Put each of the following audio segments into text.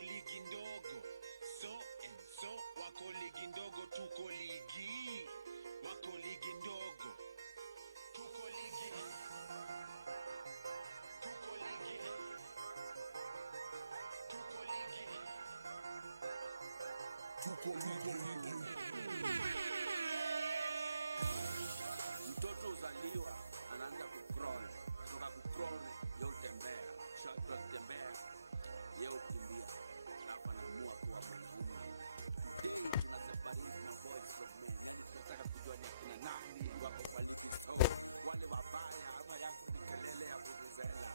ligi ndogo, so and so wako ligi ndogo, tuko ligi, wako ligi ndogo, tuko ligi, tuko ligi, tuko ligi, tuko ligi. Mtoto uzaliwa anaanza kucrawl, kutoka kucrawl yeye utembea, kisha kutembea yeye ukimbia, alafu anaamua kuwa mwanaume. Mtoto tunaseparate na boys from men. Nataka kujua ni kina nani wako kwa likizo, wale wabaya ama yako ni kelele ya vuvuzela.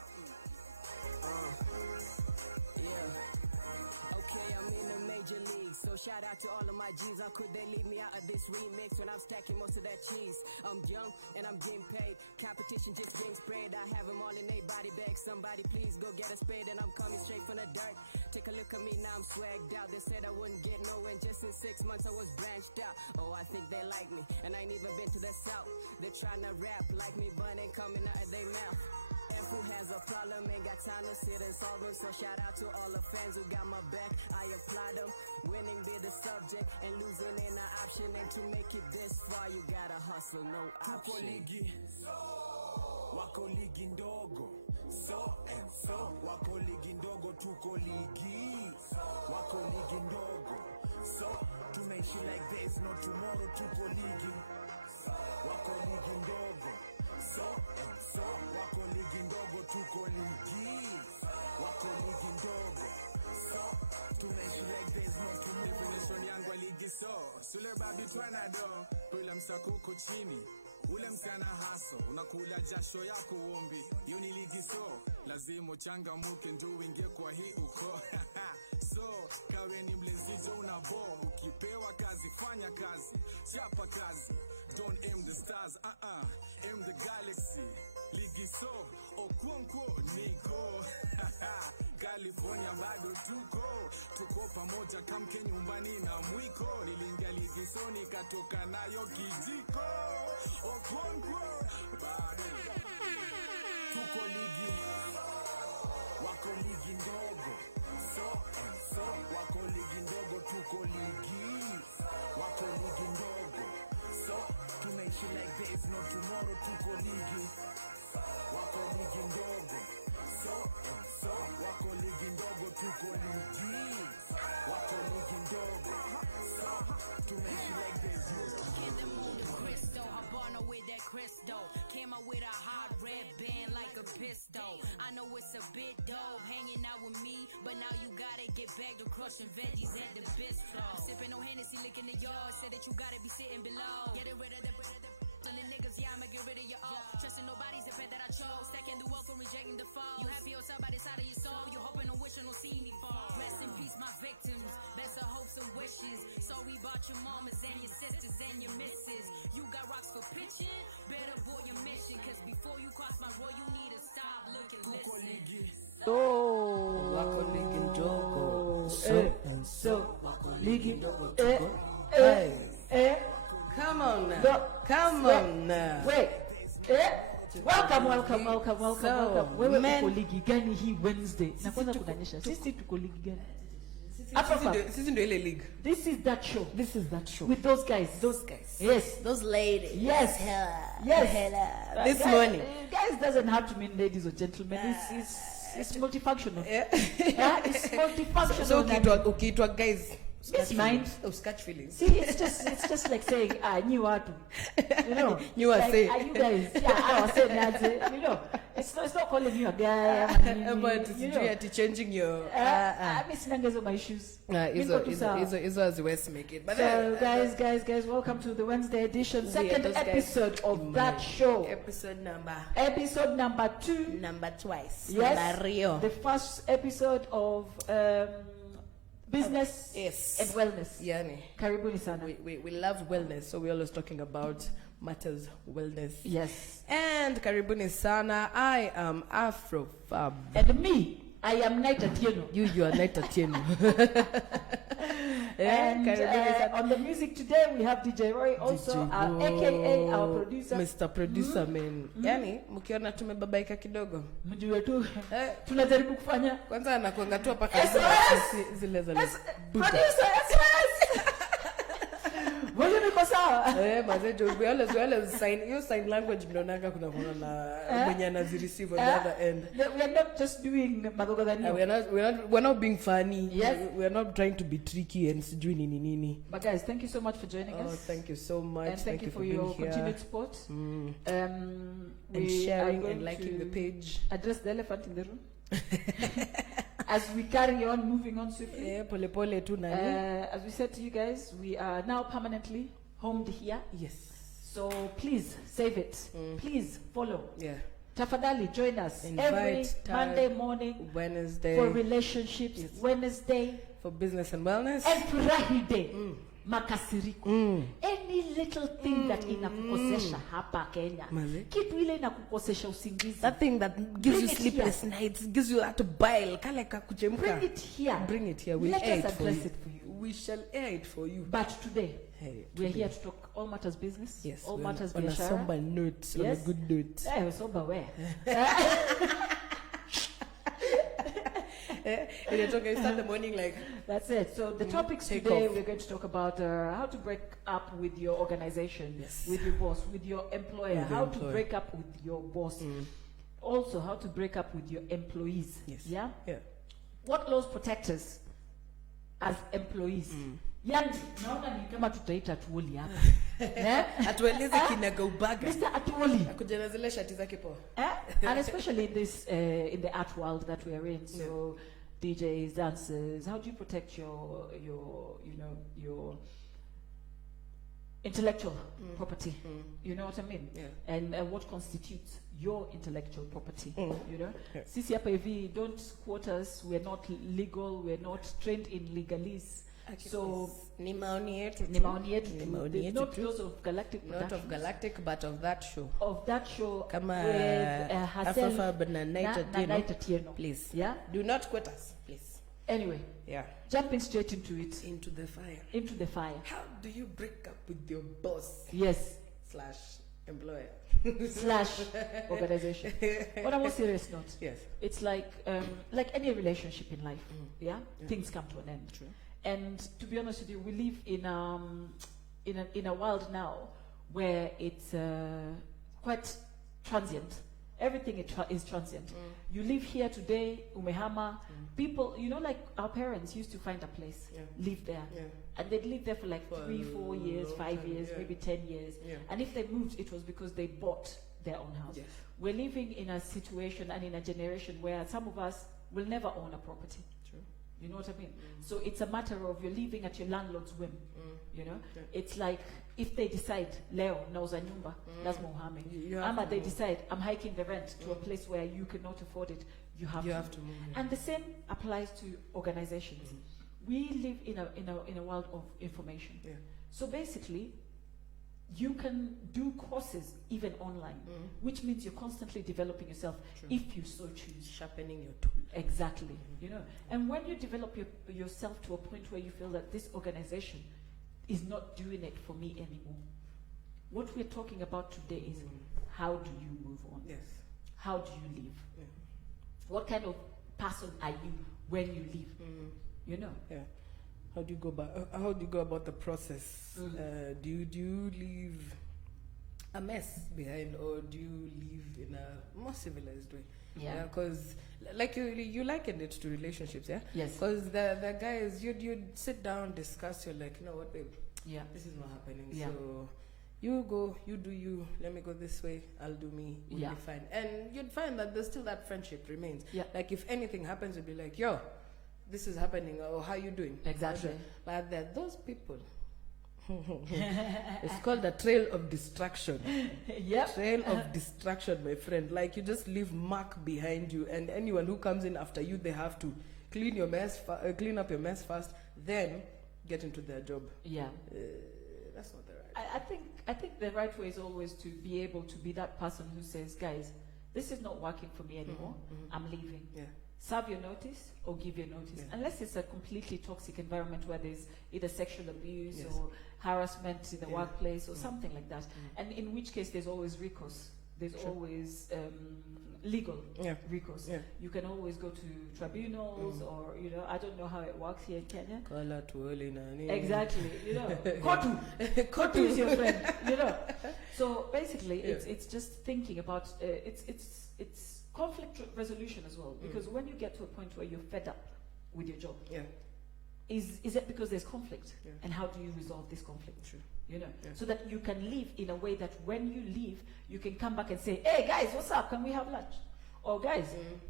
Okay, I'm in the major league, so shout out to all of my G's. How could they leave me out of this remix when I'm stacking most of that cheese? I'm young and I'm getting paid, competition just getting sprayed. I have them all in a body bag. Somebody please go get a spade, and I'm coming straight from the dirt. Take a look at me, now I'm swagged out. They said I wouldn't get nowhere, and just in 6 months I was branched out. Oh, I think they like me, and I ain't even been to the south. They're trying to rap like me, but ain't coming out of their mouth. And who has a problem, ain't got time to sit and solve them. So shout out to all the fans who got my back. I apply them. Winning be the subject and losing ain't an option. And to make it this far, you gotta hustle, no option. Tuko ligi, wako ligi ndogo, so and so wako ligi ndogo, tuko ligi, wako ligi ndogo, so tunaishi like there's no tomorrow. Tuko ligi, wako ligi ndogo, so and so wako ligi ndogo, tuko ligi, wako ligi ndogo, so tunaishi like there's no tomorrow. Definition yangu ya ligi so sule babi panado, ule msakuko chini, ule mkana haso, unakula jasho yako uombi. Hiyo ni ligi so lazima uchangamuke ndio uingie kwa hii uko. So kawe ni mlezito unabo, ukipewa kazi fanya kazi, chapa kazi, don't aim the stars, aim the galaxy. Ligi so okuonko niko California bado tuko pamoja kamke nyumbani na mwiko. Nilingia ligi so nikatoka nayo kijiko, okuonko bado tuko ligi, wako ligi ndogo, so and so wako ligi ndogo, tuko ligi, wako ligi ndogo, so tunaishi like there's no tomorrow. Tuko ligi, wako ligi ndogo, so and so wako ligi ndogo, tuko ligi, wako ligi ndogo, so tunaishi like there's no tomorrow. In the mood of crystal, I'm born with that crystal. Came out with a hot red band like a pistol. I know it's a bit dope hanging out with me, but now you gotta get back to crushing veggies at the bistro. Sipping on Hennessy, licking the yard. Said that you gotta be sitting below. Getting rid of the and the niggas, yeah, I'ma get rid of your all. Trusting nobody's the path that I chose. Stacking the wealth and rejecting the fall. You happy yourself by the side of your soul. You hoping or wishing don't see me fall. Rest in peace, my victims. Best of hopes and wishes. Sorry about your mamas and your sisters and your misses. You got rocks for pitching. Better boy your mission. Cause before you cross my road, you need to stop, look and listen. Wako ligi ndogo, so wako ligi ndogo, Come on now. Come on now. Wait. Welcome. So, Wewe men- uko ligi gani hii Wednesday? Na kwanza kunaonyesha sisi tuko ligi gani? Sisi ndio ile league. This is that show. This is that show. With those guys. Yes. Those ladies. Yes. Yes. This Guys, morning. Guys doesn't have to mean ladies or gentlemen. It's multifunctional. Yeah. It's multifunctional. So ukiitwa guys, It's mind. catch feelings. See, it's just like saying, new watu. You know. You are like, saying. Are you guys? Yeah, I was saying that. You know. It's not calling you a guy. But you you are changing your I miss nangezo my shoes. Izo as West make it. But So guys, welcome to the Wednesday edition, second those guys- episode of that show. episode number Episode number 2. twice. Yes, Number Rio. the first episode of business Yes. and wellness. Yani, Karibuni sana. we love wellness, so we're always talking about matters wellness. Yes. And karibuni sana. I am Afrofab. And me, I am Night Atieno. You are Night Atieno. And karibuni sana. on the music today, we have DJ Roy, also DJ aka our producer. Mr. Producer, man. Yani, mkiona tumebabaika kidogo. Mjue tu, tunajaribu kufanya. Kwanza anakuanga tu hapa zile za Producer, SOS! Wewe niko sawa. Mazejo, we always sign language mnaonanga kuna na mwenye anazireceive on the other end. We are not just doing magogodani. We're not being funny. Yes. We are not trying to be tricky and sijui nini. But guys, thank you so much for joining us. Thank you so much. And thank you for your continued support. And sharing and liking the page. Address the elephant in the room. As we carry on, moving on swiftly. Pole pole tu nani. As we said to you guys, we are now permanently homed here. Yes. So please save it. Please follow. Yeah. Tafadhali, join us Invite every Monday morning, Wednesday for relationships, yes. Wednesday for business and wellness, and Friday makasiriko. Any little thing that inakukosesha hapa Kenya, kitu ile inakukosesha usingizi, that thing that gives you sleepless nights, gives you that bile, kale kakuchemka, bring it here. We'll air it for you. We shall air it for you. But today, we are here to talk all matters business. Yes, all matters on Bihashara. a somber note, yes. On a good note. Somber where? You start the morning like. That's it. So the topics today, we're going to talk about how to break up with your organization, yes. with your boss, with your employer, how to break up with your boss. Also, how to break up with your employees. Yes. Yeah? Yeah. What laws protect us as employees? Yani, naona ni kama tutaita Atuoli hapa. Atueleze kinagaubaga. Mr. Atuoli. Akuja na zile shati zake poa. And especially in this, in the art world that we are in. So, DJs, dancers, how do you protect your intellectual property? You know what I mean? Yeah. And what constitutes your intellectual property? You know? Yeah. Sisi hapa hivi, don't quote us, we're not legal, we're not trained in legalese. So ni maoni yetu. Not those of Galactic Productions. Not of Galactic, but of that show. Of that show. Kama with Afrofa na Night Atieno. Please. Yeah? Do not quote us, please. Anyway. Yeah. Jumping straight into it. Into the fire. Into the fire. How do you break up with your boss? Yes. / employer. / organization. On a more serious note. Yes. It's like any relationship in life. Yeah? Things come to an end. True. And to be honest with you, we live in a world now where it's quite transient. Everything is transient. You live here today, umehama. People, like our parents used to find a place, live there. Yeah. And they'd live there for like 3, 4 years, 5 years, maybe 10 years. Yeah. And if they moved, it was because they bought their own house. Yes. We're living in a situation and in a generation where some of us will never own a property. True. You know what I mean? So it's a matter of you're living at your landlord's whim. You know? Yeah. It's like if they decide, Leo, nauza nyumba, lazima uhame. Ama they decide, I'm hiking the rent to a place where you cannot afford it, you have to move. And the same applies to organizations. We live in a world of information. Yeah. So basically, you can do courses even online, which means you're constantly developing yourself. True. If you so choose. Sharpening your tool. Exactly. You know, and when you develop yourself to a point where you feel that this organization is not doing it for me anymore, what we're talking about today is how do you move on? Yes. How do you live? Yeah. What kind of person are you when you live? You know? Yeah. How do you go about the process? Do you leave a mess behind, or do you live in a more civilized way? Yeah. Because like you likened it to relationships, yeah? Yes. Because the guys, you'd sit down, discuss, you're like, you know what, babe? Yeah. This is not happening. Yeah. So you go, you do you, let me go this way, I'll do me, we'll be fine. And you'd find that there's still that friendship remains. Yeah. Like if anything happens, you'd be like, yo, this is happening, or how you doing? Exactly. But there are those people. It's called a trail of distraction. Trail of distraction, my friend. Like you just leave mark behind you, and anyone who comes in after you, they have to clean up your mess first, then get into their job. Yeah. That's not the right. I think the right way is always to be able to be that person who says, guys, this is not working for me anymore. I'm leaving. Yeah. serve your notice or give your notice. Unless it's a completely toxic environment where there's either sexual abuse or harassment in the workplace or something like that. And in which case there's always recourse. There's always legal recourse. You can always go to tribunals or, you know, I don't know how it works here in Kenya. Exactly, you know. Kotu is your friend, you know. So basically it's just thinking about, it's conflict resolution as well. Because when you get to a point where you're fed up with your job, is it because there's conflict? And how do you resolve this conflict? You know, so that you can live in a way that when you leave, you can come back and say, hey guys, what's up? Can we have lunch? Or guys,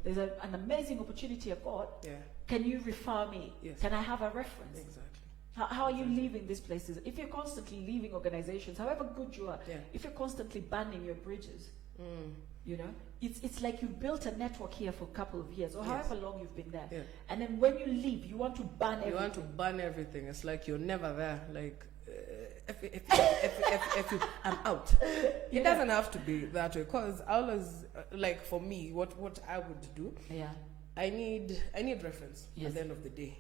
there's an amazing opportunity I've got. Can you refer me? Can I have a reference? Exactly. How are you leaving these places? If you're constantly leaving organizations, however good you are, if you're constantly burning your bridges, you know, it's like you built a network here for a couple of years or however long you've been there. And then when you leave, you want to burn everything. You want to burn everything. It's like you're never there. Like, if you, I'm out. It doesn't have to be that way. Because I always, like for me, what I would do, I need reference at the end of the day.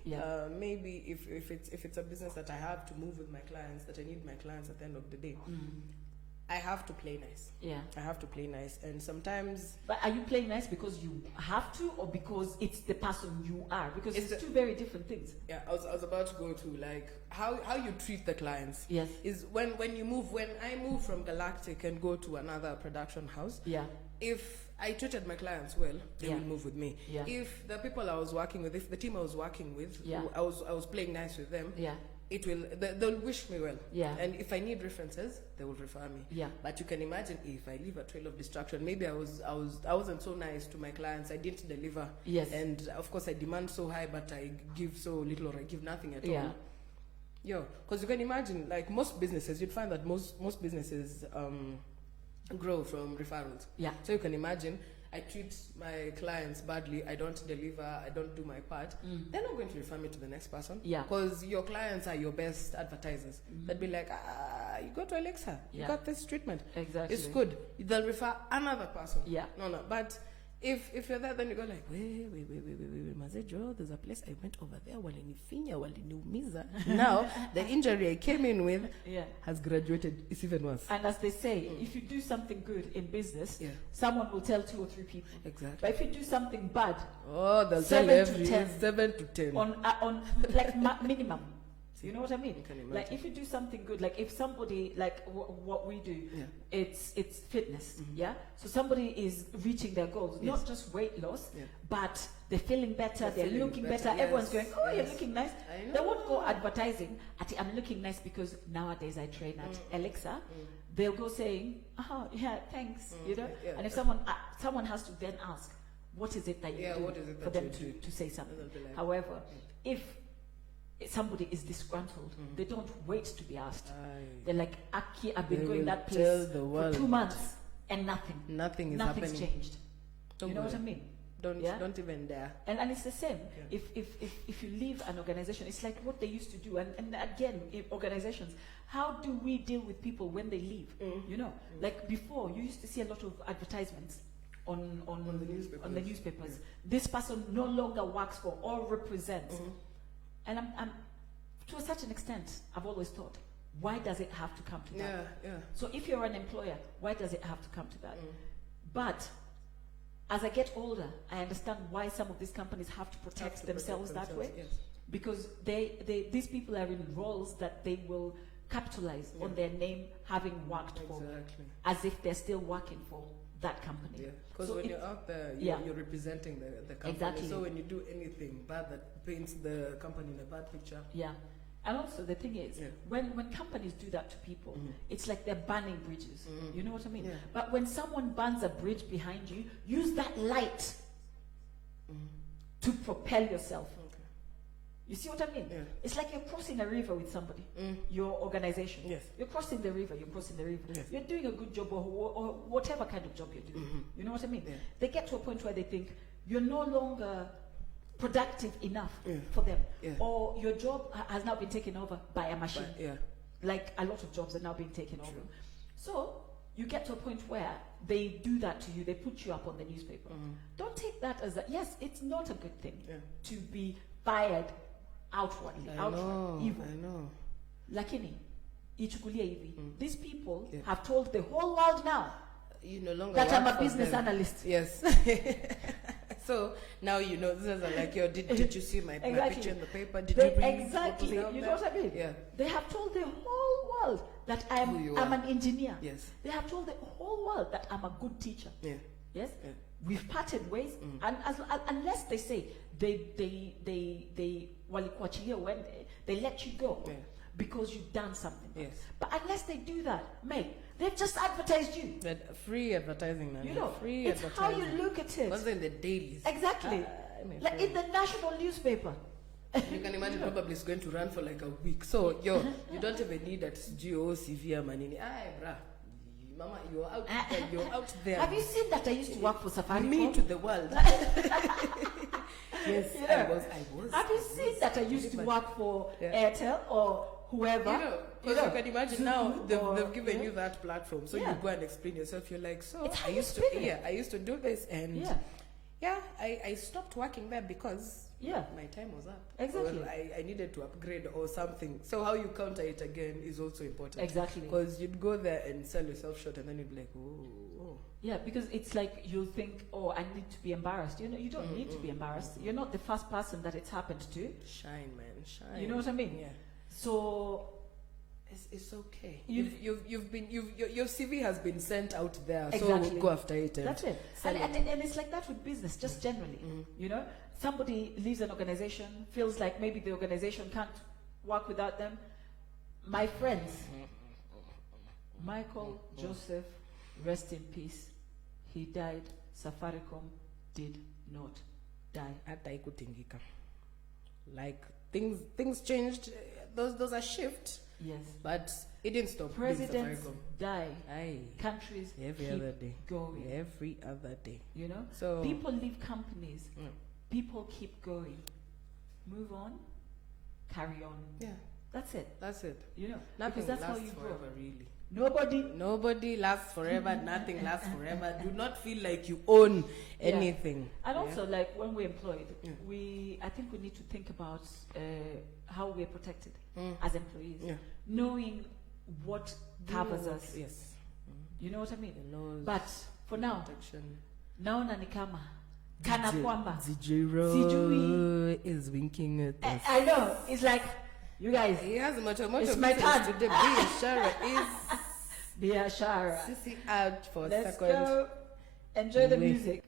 Maybe if it's a business that I have to move with my clients, that I need my clients at the end of the day, I have to play nice. I have to play nice, and sometimes. But are you playing nice because you have to, or because it's the person you are? Because it's two very different things. I was about to go to like how you treat the clients. Is when you move. When I move from Galactic and go to another production house. If I treated my clients well, they will move with me. If the people I was working with, if the team I was working with, I was playing nice with them. It will. They'll wish me well. And if I need references, they will refer me. But you can imagine if I leave a trail of destruction. Maybe I wasn't so nice to my clients. I didn't deliver. And of course I demand so high, but I give so little, or I give nothing at all. Because you can imagine, like most businesses, you'd find that most businesses grow from referrals. So you can imagine, I treat my clients badly, I don't deliver, I don't do my part, they're not going to refer me to the next person. Because your clients are your best advertisers. They'd be like, you go to Alexa, you got this treatment. Exactly. It's good. They'll refer another person. No. But if you're there, then you go like, wait, Mazejo, there's a place I went over there, walinifinya, waliniumiza. Now, the injury I came in with has graduated. It's even worse. And as they say, if you do something good in business, someone will tell 2 or 3 people. Exactly. But if you do something bad, they'll tell 7 to 10. On like minimum. You know what I mean? Like if you do something good, like if somebody, like what we do, it's fitness, So somebody is reaching their goals, not just weight loss, but they're feeling better, they're looking better. Everyone's going, you're looking nice. They won't go advertising at I'm looking nice because nowadays I train at Alexa. They'll go saying, thanks, you know. And if someone has to then ask, what is it that you do for them to say something? However, if somebody is disgruntled, they don't wait to be asked. They're like, Aki, I've been going that place for 2 months and nothing's changed. You know what I mean? Don't even dare. And it's the same. If you leave an organization, it's like what they used to do. And again, in organizations, how do we deal with people when they leave? You know, like before, you used to see a lot of advertisements on the newspapers. This person no longer works for or represents. And I'm to a certain extent, I've always thought, why does it have to come to that? So if you're an employer, why does it have to come to that? But as I get older, I understand why some of these companies have to protect themselves that way. Because these people are in roles that they will capitalize on their name having worked for, as if they're still working for that company. Because when you're out there, you're representing the company. So when you do anything bad that paints the company in a bad picture. And also the thing is, when companies do that to people, it's like they're burning bridges. You know what I mean? But when someone burns a bridge behind you, use that light to propel yourself. You see what I mean? It's like you're crossing a river with somebody, your organization. You're crossing the river, You're doing a good job or whatever kind of job you're doing. You know what I mean? They get to a point where they think you're no longer productive enough for them. Or your job has now been taken over by a machine. Like a lot of jobs are now being taken over. So you get to a point where they do that to you, they put you up on the newspaper. Don't take that as yes, it's not a good thing to be fired outwardly, evil. I know. Lakini, ichukulie hivi. These people have told the whole world now you no longer that I'm work a for business them. analyst. Yes. So now you know, this is like, yo, did you see my picture in the paper? Did you bring exactly. photos out You know there? what I mean? Yeah. They have told the whole world that I'm an engineer. Yes. They have told the whole world that I'm a good teacher. Yeah. Yes. Yeah. We've parted ways, and unless they say they walikuachilia when they let you go because you've done something. Yes. But unless they do that, mate, they've just advertised you. But free advertising, man. You know, free it's how you advertising. look at it. Also in the dailies. Exactly. My Like in the national newspaper. You can imagine probably it's going to run for like a week. So, you don't even need that GO CV manini. Aye, brah. Mama, you're out there. You're out there. Have you seen that I used to work for Safaricom? Me to the world. Yes, Yeah. I was. Have you seen that I used to work for Airtel or whoever? Because you can imagine now Zoom they've given you that platform, so you go and explain yourself. You're like, so It's how I you used to, spin it. I used to do this, and Yeah. I stopped working there because my time was up. Exactly. Well, I needed to upgrade or something. So how you counter it again is also important. Exactly. Because you'd go there and sell yourself short, and then you'd be like, oh. Yeah, because it's like you'll think, oh, I need to be embarrassed. You know, you don't need to be embarrassed. You're not the first person that it's happened to. Shine, man, shine. You know what I mean? Yeah. So it's okay. You've Your CV has been sent out there, Exactly. so go after it. And that's it. sell And it's like that with business, just generally. You know, somebody leaves an organization, feels like maybe the organization can't work without them. My friends, Michael Joseph, rest in peace. He died. Safaricom did not die. Hata ikutingika. Like things changed. Those are shift. Yes. But it didn't stop. being Presidents Safaricom. die. Aye. Countries Every keep other day. going. Every other day. You know? So People leave companies. People keep going. Move on. Carry on. yeah, That's it. that's it. You know? Nothing because that's how lasts you grow. forever, really. Nobody. lasts forever. Nothing lasts forever. Do not feel like you own anything. And also, like when we're employed, I think we need to think about how we're protected as employees, knowing what covers us. Yes. You know what I mean? The laws, But for now, protection. naona ni kama kana kwamba Zero Sijui. is winking at us. I know it's like you guys. He has much It's my turn. today. Bihashara is Bihashara. sissy out for a Let's second. go. Enjoy the Wait. music.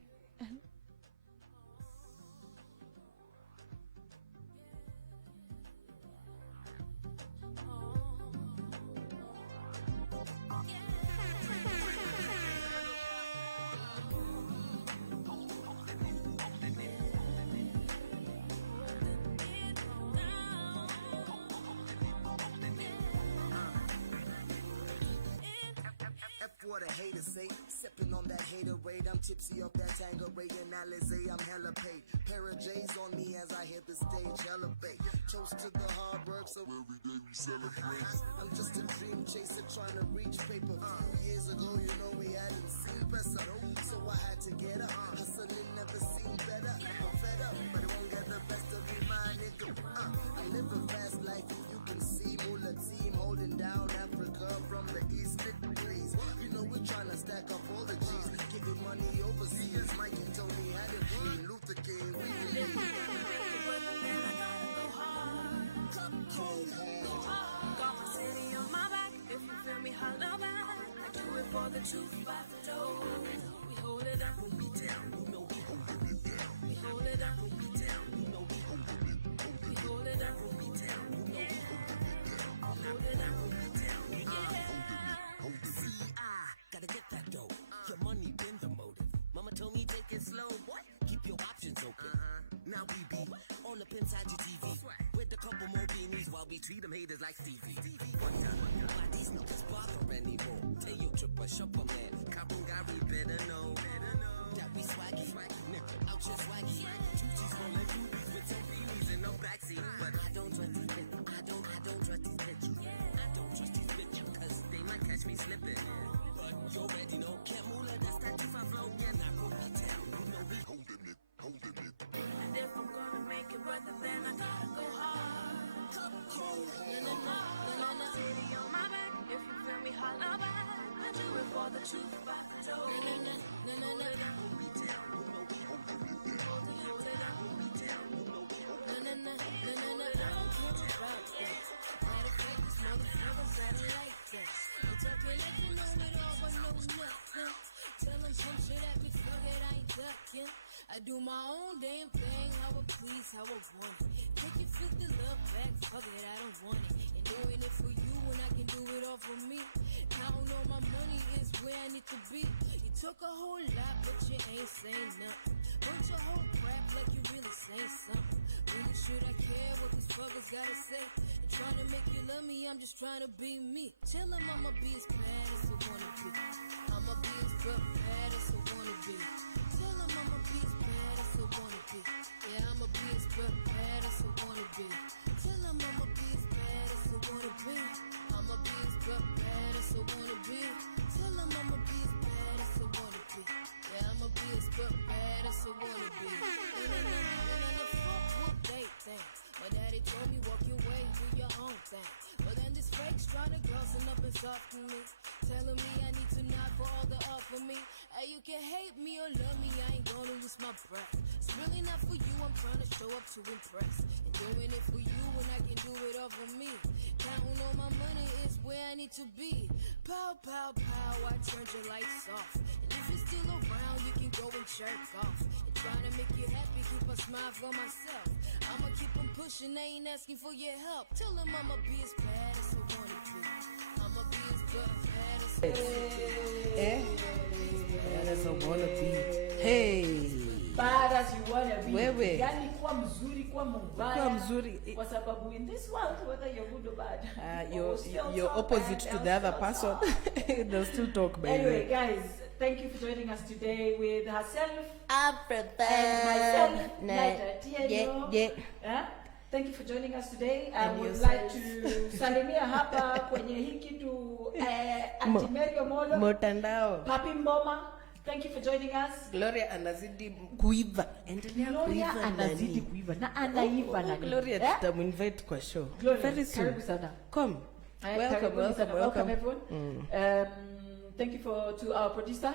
What a hater say, sipping on that haterade. I'm tipsy off that Tanqueray and Alizé. I'm hella paid. Pair of J's on me as I hit the stage, elevate. Toast to the hard work, so every day we celebrate. I'm just a dream chaser trying to reach paper. Few years ago, you know we hadn't seen pressure, so I had to get up. Hustling never seen better. I'm fed up, but it won't get the best of me, my nigga. I live a fast life, you can see. Mula team holding down Africa from the east, please. We're trying to stack up all the G's, getting money overseas. Mikey, Tony, had it free. Luther King, we believe. Got my city on my back. If you feel me, holla back. I do it for the truth, by the dough. We hold it up, hold me down. You know we hold it down. We hold it up, hold me down. You know we hold it down. We hold it up, hold me down. You know we hold it down. We hold it up, hold me down. Gotta get that dough. Your money been the motive. Mama told me take it slow. What? Keep your options open. Now we be all up inside your TV with a couple more beanies while we treat them haters like Stevie. Why these niggas bother anymore? Tell your tripper, shop a man. Kabungari better know. That we swaggy. Nigga, out your swaggy. Juicy's rolling rubies with some beanies in the backseat. But I don't trust these bitches. I don't trust these bitches. I don't trust these bitches cause they might catch me slipping. Yo, I do my own damn thing, how I please, how I want it. Take your filthy love back, fuck it, I don't want it. And doing it for you when I can do it all for me. Counting on my money is where I need to be. You took a whole lot, but you ain't saying nothing. Bunch of whole crap like you really saying something. Really should I care what these fuckers gotta say? And trying to make you love me, I'm just trying to be me. Tell them I'ma be as bad as I wanna be. I'ma be as bad as I wanna be. Tell them I'ma be as bad as I wanna be. Yeah, I'ma be as bad as I wanna be. Tell them I'ma be as bad as I wanna be. I'ma be as bad as I wanna be. Tell them I'ma be as bad as I wanna be. Yeah, I'ma be as bad as I wanna be. And the fuck what they think. My daddy told me walk your way, do your own thing. But then this fake's trying to glossing up and soften me. Telling me I need to nod for all the off of me. Hey, you can hate me or love me, I ain't gonna lose my breath. It's really not for you, I'm trying to show up to impress. And doing it for you when I can do it all for me. Counting on my money is where I need to be. Pow, pow, pow, I turned your lights off. And if you're still around, you can go and jerk off. And trying to make you happy, keep a smile for myself. I'ma keep on pushing, I ain't asking for your help. Tell them I'ma be as bad as I wanna be. I'ma be as bad as I wanna be. Bad as I wanna be. Hey. Bad as you wanna be. Wewe. Yani kuwa mzuri, kuwa mbaya. Kuwa mzuri. Kwa sababu in this world, whether you're good or bad, you're opposite to the other person. They'll still talk, baby. Anyway, guys, thank you for joining us today with herself and myself. myself, Yeah. Thank you for joining us today. I And would yourself. like to salimia hapa kwenye hii kitu Antimerio Molo, Motandao. Papi Mboma. Thank you for joining us. Gloria anazidi kuiva. Endelea Gloria kuiva anazidi nani? kuiva na anaiva na Gloria tutamuinvite kwa show. Gloria, Very soon. karibu sana. Come. Welcome everyone. Thank you to our producer,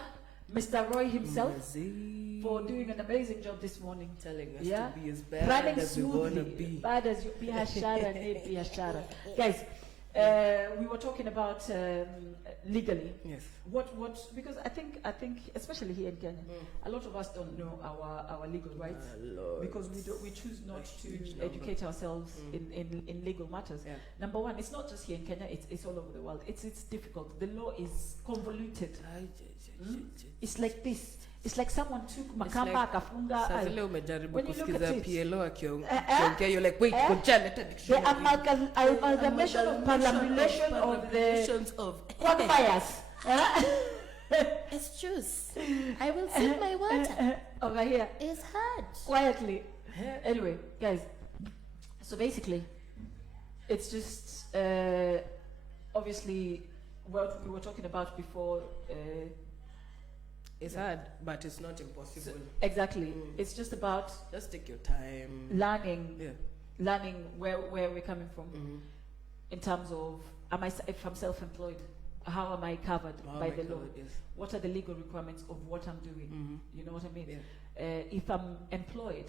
Mr. Roy himself, for doing an amazing job this morning. Telling us to be as bad Running as we want to smoothly, be. bad as you Bihashara Bihashara. Guys, we were talking about legally. Yes. What because I think especially here in Kenya, a lot of us don't know our legal rights because we choose not to educate ourselves in legal matters. Yeah. Number one, it's not just here in Kenya, it's all over the world. It's difficult. The law is convoluted. It's like this. It's like someone took makamba akafunga. Sasa leo umejaribu When you look kusikiza at it, PLO akiongea, you're like, wait, ngoja leta the dictionary. amalgamation of parliament of the qualifiers. Excuse. I will sip my water. Over here. It's hard. Quietly. Anyway, guys. So basically, it's just obviously what we were talking about before. It's hard, but it's not impossible. Exactly. It's just about Just take your time. learning, Yeah. learning where we're coming from in terms of if I'm self-employed, how am I covered by the law? Yes. What are the legal requirements of what I'm doing? You know what I mean? Yeah. If I'm employed,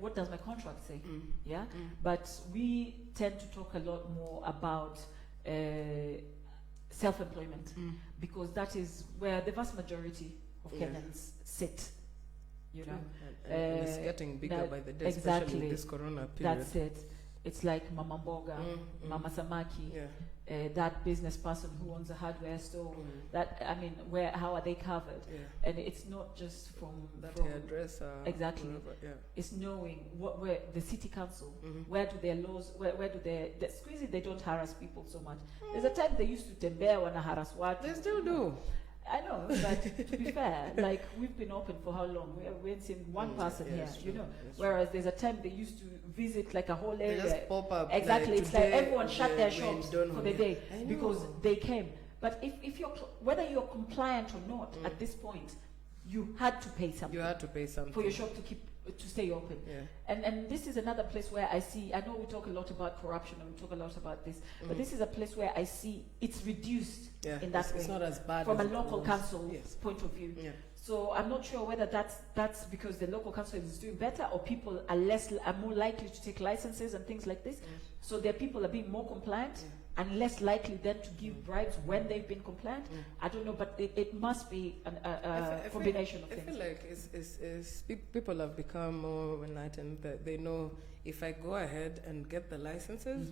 what does my contract say? Yeah. But we tend to talk a lot more about self-employment because that is where the vast majority of Kenyans sit. You know, And it's getting bigger by the day, exactly. especially in this corona period. That's it. It's like Mama Mboga, Mama Samaki, that business person who owns a hardware store. That how are they covered? Yeah. And it's not just from That from hairdresser. exactly. Whatever, yeah. It's knowing where the city council, where do their laws, where do the squeezy, they don't harass people so much. There's a time they used to tembea wana harass watu. They still do. I know, but to be fair, like we've been open for how long? We haven't seen one person here, it's you true, know. it's Whereas there's a time they used to visit like a whole They area. just pop up. Exactly, it's like today everyone shut their we shops don't for the know. day I because know. they came. But if you're whether you're compliant or not at this point, you had to pay something. You had to pay something. For your shop to stay open. Yeah. And this is another place where I see, I know we talk a lot about corruption and we talk a lot about this, but this is a place where I see it's reduced in that way. It's not as bad from as a it local was. council Yes. point of view. Yeah. So I'm not sure whether that's because the local council is doing better or people are more likely to take licenses and things like this. So their people are being more compliant and less likely then to give bribes when they've been compliant. I don't know, but it must be a combination of things. I feel like people have become more enlightened, that they know if I go ahead and get the licenses,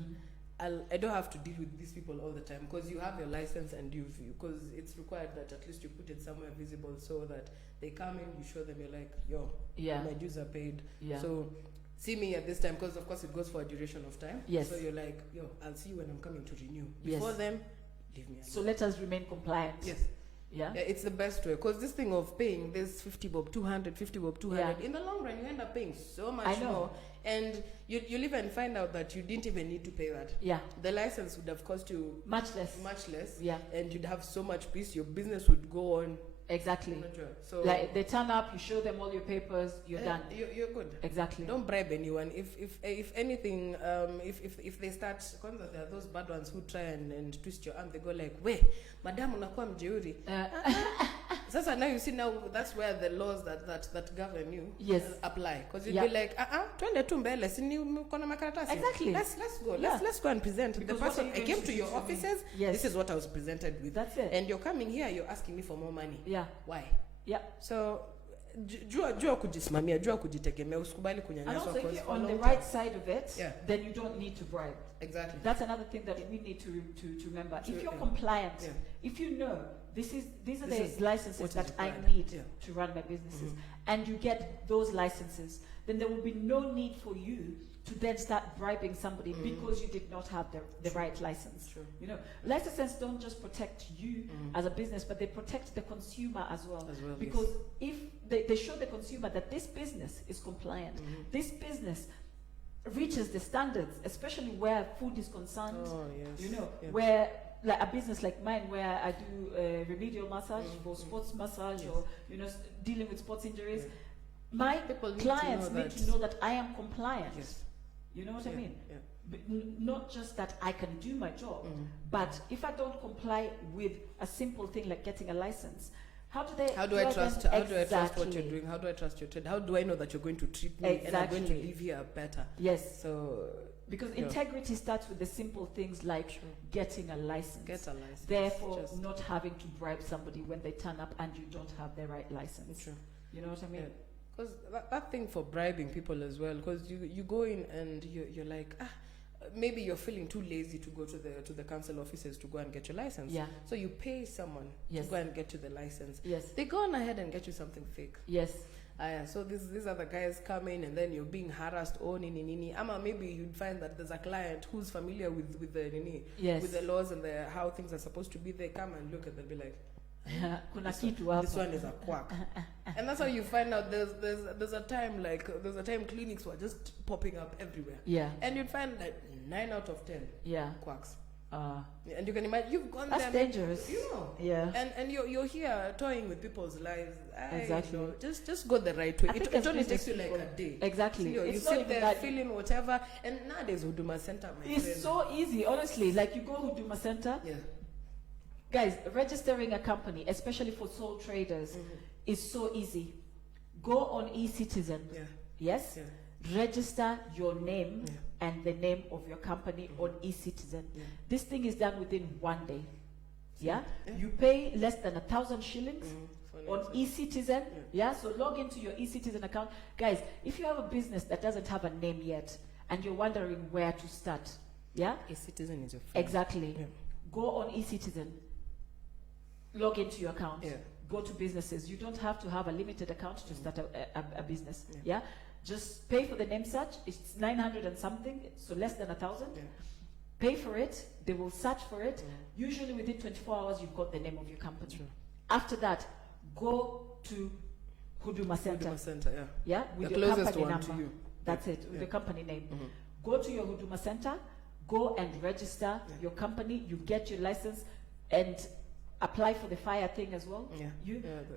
I don't have to deal with these people all the time, because you have your license and because it's required that at least you put it somewhere visible so that they come in, you show them, you're like, yo, my dues are paid. So see me at this time, because of course it goes for a duration of time. So you're like, yo, I'll see you when I'm coming to renew. Before then, leave me alone. So let us remain compliant. Yeah, it's the best way, because this thing of paying this 50 bob 200, 50 bob 200, in the long run you end up paying so much more, and you'll even find out that you didn't even need to pay that. The license would have cost you much less, and you'd have so much peace, your business would go on. Exactly. So like they turn up, you show them all your papers, you're done. You're good. Exactly. Don't bribe anyone. If anything, if they start, there are those bad ones who try and twist your arm. They go like, "We, madam, unakuwa mjeuri." Sasa now you see, now that's where the laws that govern you apply, because you'd be like, twende tu mbele, si ni mkono makaratasi. Exactly. Let's go. Let's go and present. Because the person I came to your offices. This is what I was presented with. That's it. And you're coming here, you're asking me for more money. Why? So jua kujisimamia, jua kujitegemea, usikubali kunyanyaswa. And also, if you're on the right side of it, then you don't need to bribe. Exactly. That's another thing that we need to remember. If you're compliant, if you know these are the licenses that I need to run my businesses, and you get those licenses, then there will be no need for you to then start bribing somebody because you did not have the right license. You know, licenses don't just protect you as a business, but they protect the consumer as well. Because if they show the consumer that this business is compliant, this business reaches the standards, especially where food is concerned. You know, where like a business like mine, where I do remedial massage for sports massage, or dealing with sports injuries. My clients need to know that I am compliant. You know what I mean? But not just that I can do my job, but if I don't comply with a simple thing like getting a license, how do I trust what you're doing? How do I trust your trade? How do I know that you're going to treat me and I'm going to live here better? So because integrity starts with the simple things like getting a license. Therefore, not having to bribe somebody when they turn up and you don't have the right license. You know what I mean? Because that thing for bribing people as well, because you go in and you're like, maybe you're feeling too lazy to go to the council offices to go and get your license. So you pay someone to go and get you the license. They go on ahead and get you something fake. So these are the guys come in, and then you're being harassed. Ama maybe you'd find that there's a client who's familiar with the laws and how things are supposed to be. They come and look, and they'll be like, this one is a quack. And that's how you find out there's a time clinics were just popping up everywhere. And you'd find that 9 out of 10 quacks. And you can imagine, you've gone that's there. That's dangerous. And you're here toying with people's lives. Just go the right way. It only takes you like a day. You sit there feeling whatever. And nowadays, Huduma Center, it's so easy, honestly. Like you go Huduma Center. Guys, registering a company, especially for sole traders, is so easy. Go on eCitizen. Register your name and the name of your company on eCitizen. This thing is done within 1 day. You pay less than 1,000 shillings on eCitizen. So log into your eCitizen account. Guys, if you have a business that doesn't have a name yet and you're wondering where to start, eCitizen is your friend. Exactly. Go on eCitizen. Log into your account. Go to businesses. You don't have to have a limited account to start a business. Just pay for the name search. It's 900 and something, so less than 1,000. Pay for it. They will search for it. Usually within 24 hours, you've got the name of your company. After that, go to Huduma Center. With the your closest company one number. to you. That's it, with your company name. Go to your Huduma Center. Go and register your company. You get your license and apply for the fire thing as well.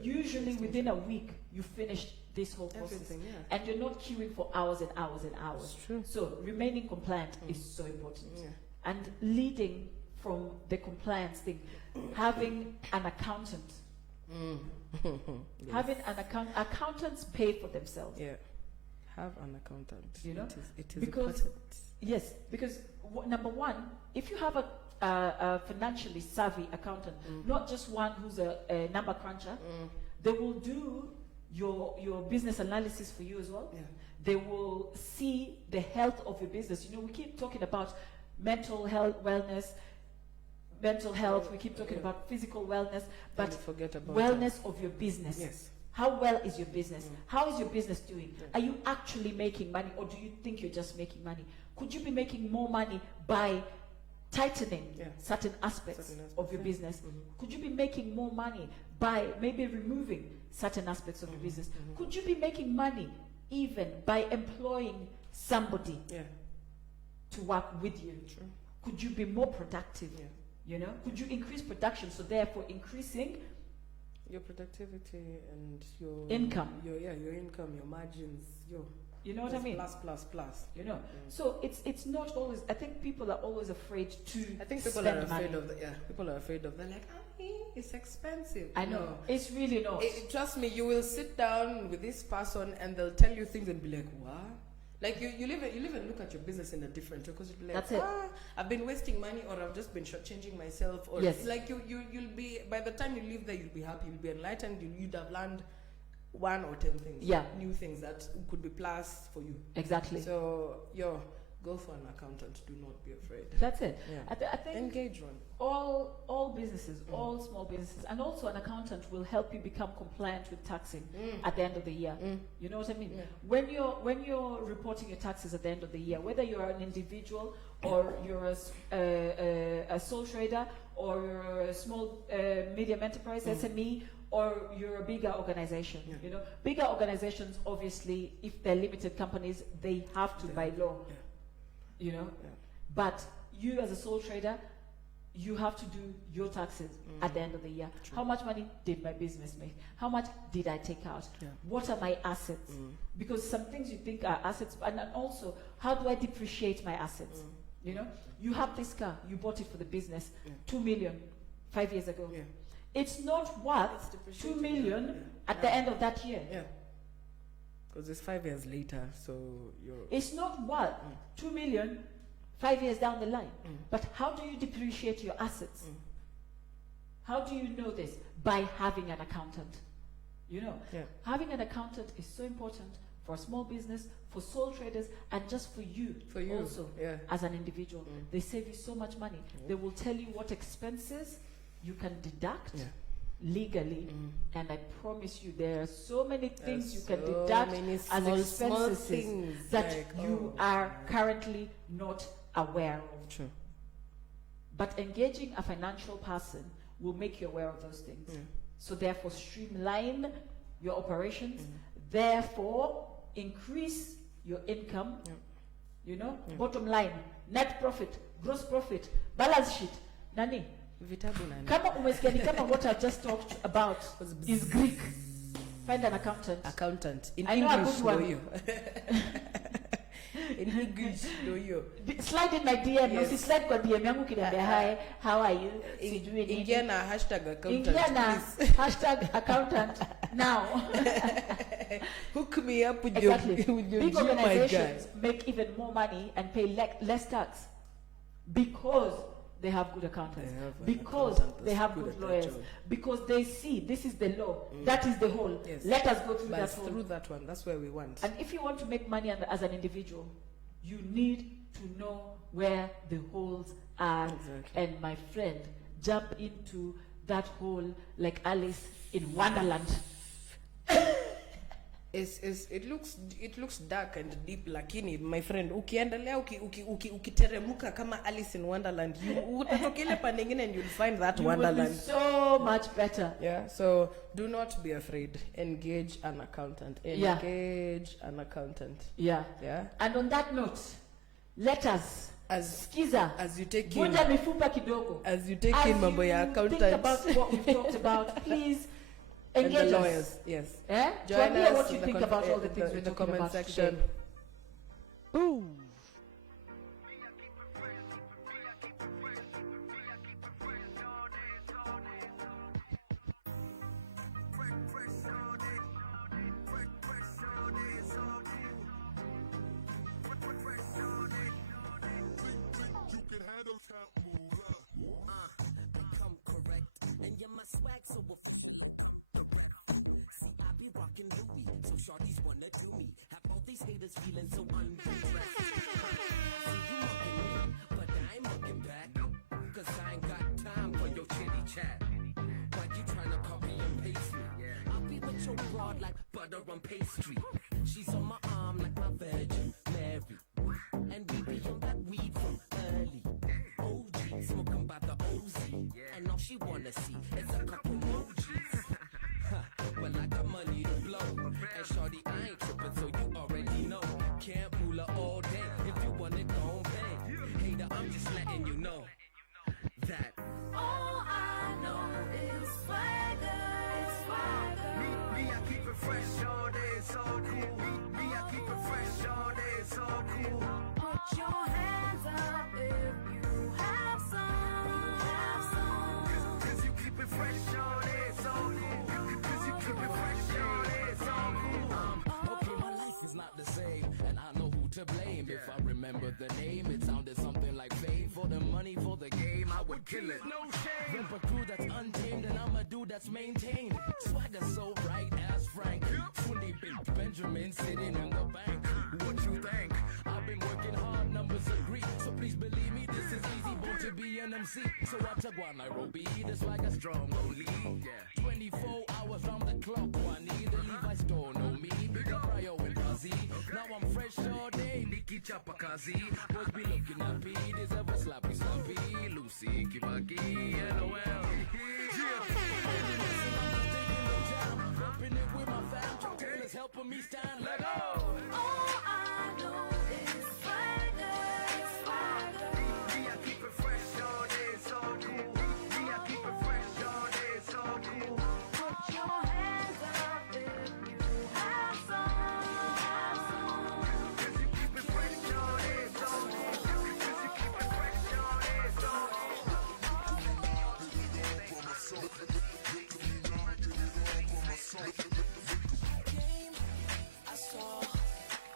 Usually within a week, you finish this whole process. And you're not queuing for hours and hours and hours. So remaining compliant is so important. And leading from the compliance thing, having an accountant. Having an accountants pay for themselves. Have an accountant. You know? It is because important. Yes, because number one, if you have a financially savvy accountant, not just one who's a number cruncher. They will do your business analysis for you as well. Yeah. They will see the health of your business. You know, we keep talking about mental health, wellness, mental health. We keep talking about physical wellness, but you forget about wellness of your business. Yes. How well is your business? How is your business doing? Are you actually making money, or do you think you're just making money? Could you be making more money by tightening certain aspects of your business? Could you be making more money by maybe removing certain aspects of your business? Could you be making money even by employing somebody to work with you? True. Could you be more productive? You know, could you increase production, so therefore increasing your productivity and your income? Your income, your margins, You know what I mean? Plus. You know, so it's not always. I think people are always afraid to. I think people spend are afraid money. of the, people are afraid of. They're like, it's expensive. I know. It's really not. Trust me, you will sit down with this person and they'll tell you things and be like, what? Like you live and look at your business in a different way, because you'll be like, That's it. I've been wasting money, or I've just been shortchanging myself, or Yes. like you'll be, by the time you leave there, you'll be happy, you'll be enlightened, you'd have learned 1 or 10 things, new things that could be plus for you. Exactly. So go for an accountant. Do not be afraid. That's it. Yeah. I think Engage one. all businesses, all small businesses, and also an accountant will help you become compliant with taxing at the end of the year. You know what I mean? When you're reporting your taxes at the end of the year, whether you're an individual or you're a sole trader, or you're a small medium enterprise SME, or you're a bigger organization. You know, bigger organizations, obviously, if they're limited companies, they have to by law. You know, but you as a sole trader, you have to do your taxes at the end of the year. True. How much money did my business make? How much did I take out? What are my assets? Because some things you think are assets, and then also, how do I depreciate my assets? You know, you have this car, you bought it for the business, 2 million 5 years ago. It's not worth 2 million at the end of that year. Because it's 5 years later, so it's not worth 2 million 5 years down the line. But how do you depreciate your assets? How do you know this? By having an accountant. You know, having an accountant is so important for a small business, for sole traders, and just for you also as an individual. They save you so much money. They will tell you what expenses you can deduct legally, and I promise you there are so many things you can deduct as expenses that you are currently not aware of. True. But engaging a financial person will make you aware of those things. So therefore streamline your operations, therefore increase your income, you know, bottom line, net profit, gross profit, balance sheet, nani. Kama umesikia ni kama what I've just talked about is Greek, find an accountant. In I know a English, good one. know you. In English, know you. Slide in my DM, no si slide kwa DM yangu kiniambia hi, how are you? Sijui nini. Ingia na hashtag accountant, Ingia na please. hashtag accountant now. Hook me up with Exactly. your Big Gmail guy. organizations make even more money and pay less tax because they have good accountants, because they have good lawyers, because they see this is the law, that is the whole. Let us go through But that whole. through that one, that's where we want. And if you want to make money as an individual, you need to know where the holes are. Exactly. And my friend, jump into that hole like Alice in Wonderland. It looks dark and deep, lakini my friend, ukiendelea ukiteremuka kama Alice in Wonderland, you utokele pande nyingine and you'll find that You Wonderland will be so much better. Yeah, so do not be afraid. Engage an accountant. Engage an accountant. Yeah. And on that note, let us skiza as you take in vunja mifupa kidogo. As you take in mambo ya accountant. Think about what we've talked about. Please engage and the us. lawyers, yes. Join us what you in think about all the things we're in the talking comment about section. today. Boom. fucking Louis. So shorties wanna do me. Have all these haters feeling so undressed. See you mugging me, but I ain't mugging back. Cause I ain't got time for your chitty chat. Why you tryna copy and paste me? I'll be with your broad like butter on pastry. She's on my arm like my Virgin Mary. And we be on that weed from early. OG, smoking by the OZ. And all she wanna see is a couple emojis. Well, I got money to blow. And shorty, I ain't tripping, so you already know. Can't moolah all day. If you want it, don't pay. Hater, I'm just letting you know that All I know is swagger, it's swagger. me, I keep it fresh all day, it's all cool. Me, I keep it fresh all day, it's all cool. Put your hands up if you have some. Cause you keep it fresh all day, it's all cool. Cause you keep it fresh all day, it's all cool. Okay, my life is not the same, and I know who to blame. If I remember the name, it sounded something like fame. For the money, for the game, I would kill it. No shame. Rep a crew that's untamed, and I'm a dude that's maintained. Swagger so right as Frank. 20 big Benjamin sitting in the bank. What you think? I've been working hard, numbers agree. So please believe me, this is easy, born to be an MC. So I took one Nairobi, the swagger strong, only. 24 hours round the clock, I need to leave my store, know me. Big up Ryo and Kazi. Now I'm fresh all day, Nikki Chapakazi. Boys be looking at me, this ever slappy, Lucy, Kibaki, LOL. Bumping it with my fam, Taylor's helping me stand, let go. All I know is swagger, it's swagger. Me, I keep it fresh all day, it's all cool. Me, I keep it fresh all day, it's all cool. Put your hands up if you have some. Cause you keep it fresh all day, it's all cool. Cause you keep it fresh all day, it's all Game I saw,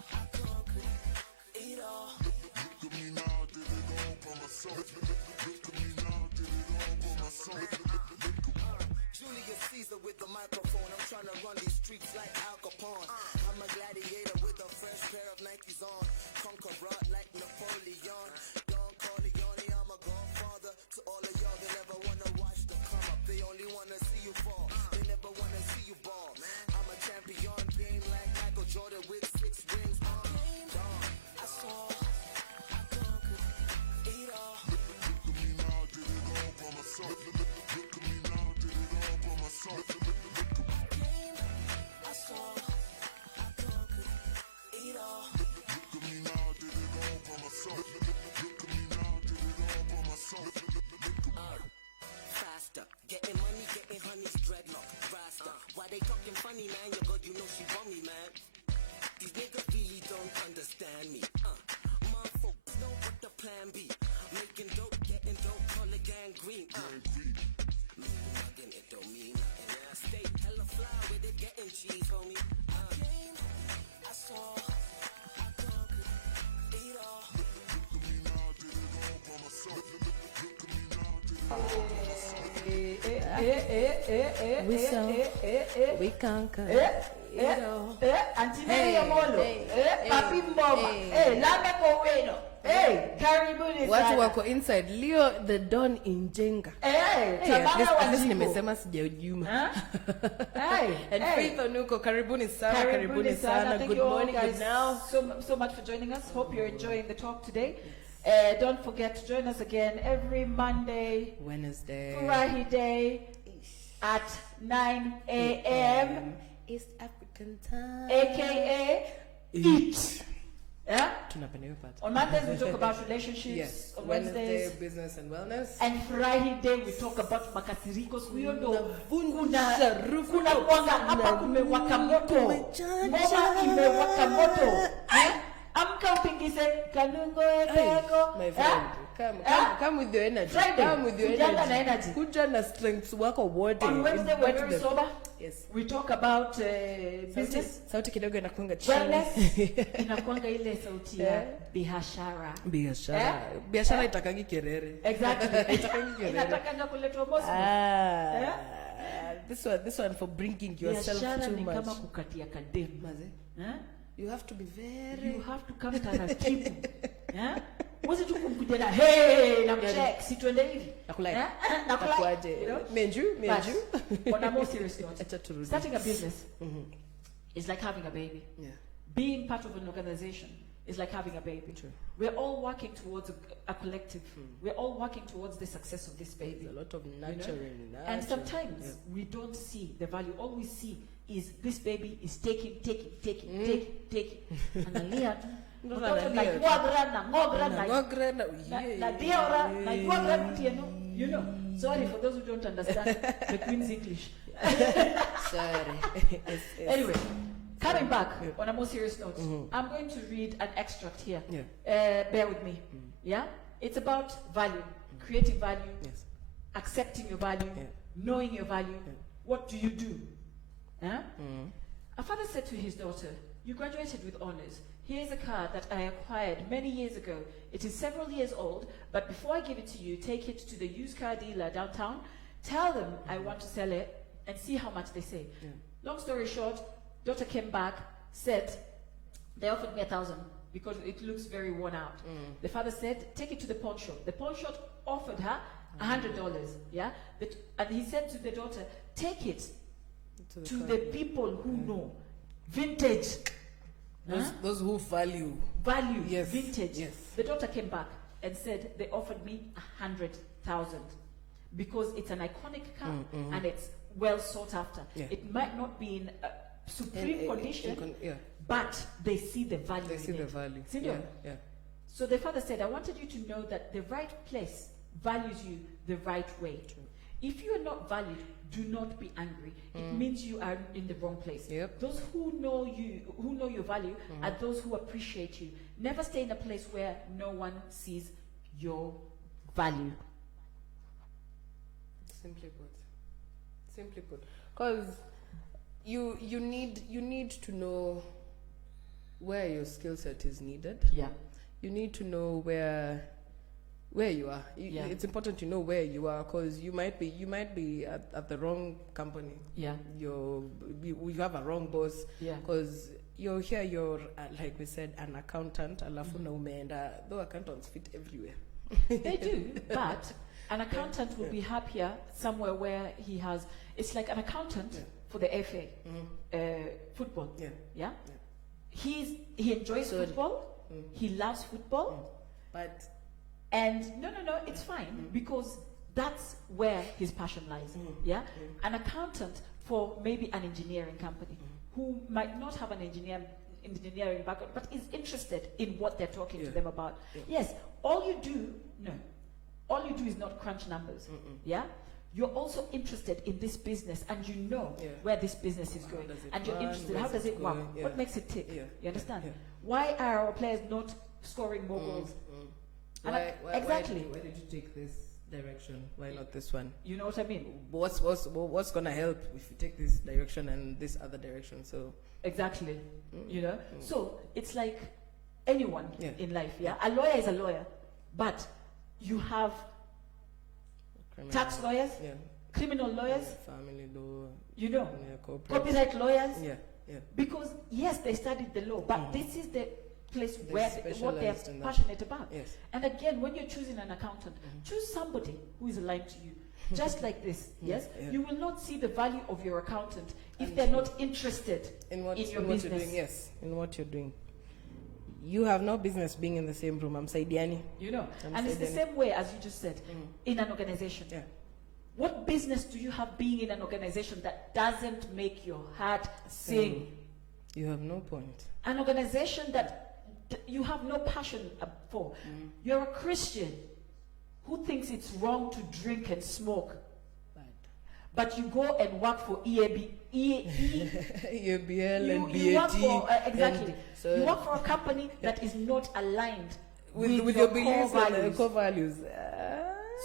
I conquered it all. Look at me now, did it all by myself. Look at me now, did it all by myself. Julius Caesar with the microphone. I'm trying to run these streets like Al Capone. I'm a gladiator with a fresh pair of Nikes on. Conqueror like Napoleon. Don Corleone, I'm a godfather to all of y'all that never wanna watch the come up. They only wanna see you fall. They never wanna see you ball. I'm a champion, game like Michael Jordan with 6 rings on. Dawn, I saw, I conquered it all. Look at me now, did it all by myself. Look at me now, did it all by myself. Game I saw, I conquered it all. Look at me now, did it all by myself. Look at me now, did it all by myself. Faster, getting money, getting honey's dreadlock, rasta. Why they talking funny, man? Your God, you know she want me, man. These niggas really don't understand me. My folks know what the plan be. Making dope, getting dope, call it gang green. Me mugging it don't mean nothing. Stay hella fly with it, getting cheese, homie. Game I saw, I conquered it all. Look at me now, did it all by myself. Look at me now, did it all by myself. We saw, we conquered. Auntie Mary Amolo, Papi Mboma, Lame Koweno, karibuni watu sana. wako inside. Leo the Don in Jenga. At least nimesema sijaujuma. And Faith Onuko, karibuni sana, karibuni sana. Thank Good you all morning, guys good now. so much for joining us. Hope you're enjoying the talk today. Don't forget to join us again every Monday, Wednesday, Friday at 9 a.m. East African time, aka Eat. Yeah? Tunapenda hiyo part. On Mondays we talk about relationships. Yes. On Wednesday, Wednesdays business and wellness. and Friday we talk about makasiriko. Siku hiyo ndo Kuna kwanga hapa kumewaka moto. Ngoma imewaka moto. Amka upingise kanungo eko. My friend, come with your energy. Friday, Come with your kujanga na energy. energy. Kuja na strengths wako wote. On Wednesday we're very sober. Yes. We talk about business. Sauti kidogo inakuanga chini. Wellness. Inakuanga ile sauti ya bihashara. Biashara. Biashara itakangi kerere. Exactly. Itakangi kerere. Inatakanga kuletwa boss. This one for bringing yourself Biashara too ni much. kama kukatia kademu. Maze, Eh? you have to be very. You have to come taratibu. Eh? Uwezi tu kumkuja na hey na mcheck si tuende hivi. Nakulai. Eh? Nakulai. Nakuaje. You know? Menju. But on a more serious note, Acha turudi. starting a business is like having a baby. Yeah. Being part of an organization is like having a baby. True. We're all working towards a collective. We're all working towards the success of this baby. There's a lot of you know? nurturing. And sometimes we don't see the value. All we see is this baby is taking. Analia. Mtoto na kuagra na ngogra na diora na kuagra mtieno. You know. Sorry for those who don't understand the Queen's English. Sorry. Anyway, coming back on a more serious note, I'm going to read an extract here. Yeah. Bear with me. Yeah? It's about value, creating value, Yes. accepting your value, Yeah. knowing your value. What do you do? Huh? A father said to his daughter, "You graduated with honors. Here's a car that I acquired many years ago. It is several years old, but before I give it to you, take it to the used car dealer downtown. Tell them I want to sell it and see how much they say." Yeah. Long story short, daughter came back, said, they offered me 1,000 because it looks very worn out. The father said, take it to the pawn shop. The pawn shop offered her $100, yeah? And he said to the daughter, take it to the people who know. Vintage. Those who value. Yes. Vintage. Yes. The daughter came back and said, they offered me 100,000 because it's an iconic car and it's well sought after. Yeah. It might not be in supreme condition, Yeah. but they see the value. They see in the it. value. See, Yeah. no? Yeah. So the father said, I wanted you to know that the right place values you the right way. If you are not valued, do not be angry. It means you are in the wrong place. Yep. Those who know you, who know your value, are those who appreciate you. Never stay in a place where no one sees your value. Simply put. Because you need to know where your skill set is needed. Yeah. You need to know where you are. It's important to know where you are, because you might be at the wrong company. Yeah. You have a wrong boss. Yeah. Because you're here, you're like we said, an accountant. Alafu na umeenda, though accountants fit everywhere. They do, but an accountant will be happier somewhere where he has. It's like an accountant for the FA, football. Yeah. Yeah. He enjoys football. He loves football. But And no, it's fine because that's where his passion lies. Yeah, an accountant for maybe an engineering company who might not have an engineering background, but is interested in what they're talking to them about. Yes, all you do is not crunch numbers. Yeah, you're also interested in this business, and you know where this business is going, and you're interested. How does it work? What makes it tick? You understand? Why are our players not scoring more goals? why Exactly. Why did you take this direction? Why not this one? You know what I mean? What's gonna help if you take this direction and this other direction? So Exactly. You know? So it's like anyone in life, yeah? A lawyer is a lawyer, but you have tax lawyers, criminal lawyers, family law, you know, corporate. copyright lawyers, Yeah. because yes, they studied the law, but this is the place where what they're specialized in that. passionate about. Yes. And again, when you're choosing an accountant, choose somebody who is aligned to you. Just like this, yes? Yeah. You will not see the value of your accountant if they're not interested in your business. What you're doing, yes, in what you're doing. You have no business being in the same room. I'm Saidiani. You know, and it's the same way as you just said, in an organization. Yeah. What business do you have being in an organization that doesn't make your heart sing? You have no point. An organization that you have no passion for. You're a Christian who thinks it's wrong to drink and smoke, but you go and work for EAB. EABL and You work BAT. for, exactly. So You work for a company that is not aligned with your beliefs core and values. core values.